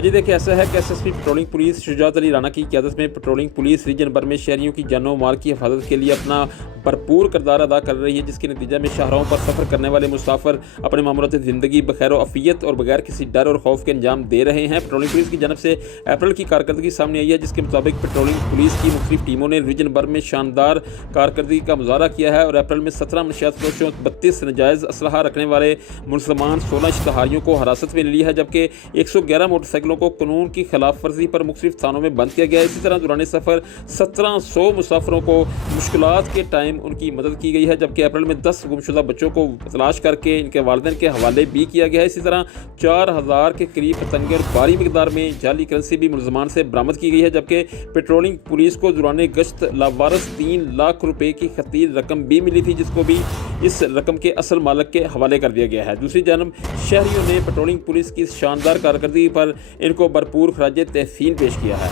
जी देखिए, ऐसा है कि SSP patrolling police Shujaat Ali Rana की क़यादत में पेट्रोलिंग पुलिस रीजन भर में शहरियों की जानो माल की हिफाजत के लिए अपना भरपूर किरदार अदा कर रही है, जिसके नतीजे में शाहराहों पर सफ़र करने वाले मुसाफिर अपने मामूलाती ज़िंदगी बखैर अफ़ियत और बगैर किसी डर और खौफ के अंजाम दे रहे हैं। पेट्रोलिंग पुलिस की जानब से अप्रैल की कारकर्दगी सामने आई है, जिसके मुताबिक पेट्रोलिंग पुलिस की मुख्तलिफ टीमों ने रीजन भर में शानदार कारकर्दगी का मुजाहरा किया है और अप्रैल में 17 मनशियात फरोशों, 32 नाजायज़ असलहा रखने वाले मुसलमान, 16 इश्तहारियों को हिरासत में ले लिया है, जबकि 111 मोटरसाइकिलों को कानून की खिलाफ वर्जी पर मुख्तलिफ थानों में बंद किया गया है। इसी तरह दौरान सफ़र 1700 मुसाफिरों को मुश्किलात के टाइम उनकी मदद की गई है, जबकि अप्रैल में 10 गुमशुदा बच्चों को तलाश करके इनके वालिदैन के हवाले भी किया गया है। इसी तरह 4000 के करीब पतंगे और भारी मिकदार में जाली करेंसी भी मुलजमान से बरामद की गई है, जबकि पेट्रोलिंग पुलिस को दौरान गश्त लावारस 3 लाख रुपए की खतीर रकम भी मिली थी, जिसको भी इस रकम के असल मालिक के हवाले कर दिया गया है। दूसरी जानब शहरियों ने पेट्रोलिंग पुलिस की शानदार कारकर्दगी पर इनको भरपूर खराज तहसीन पेश किया है।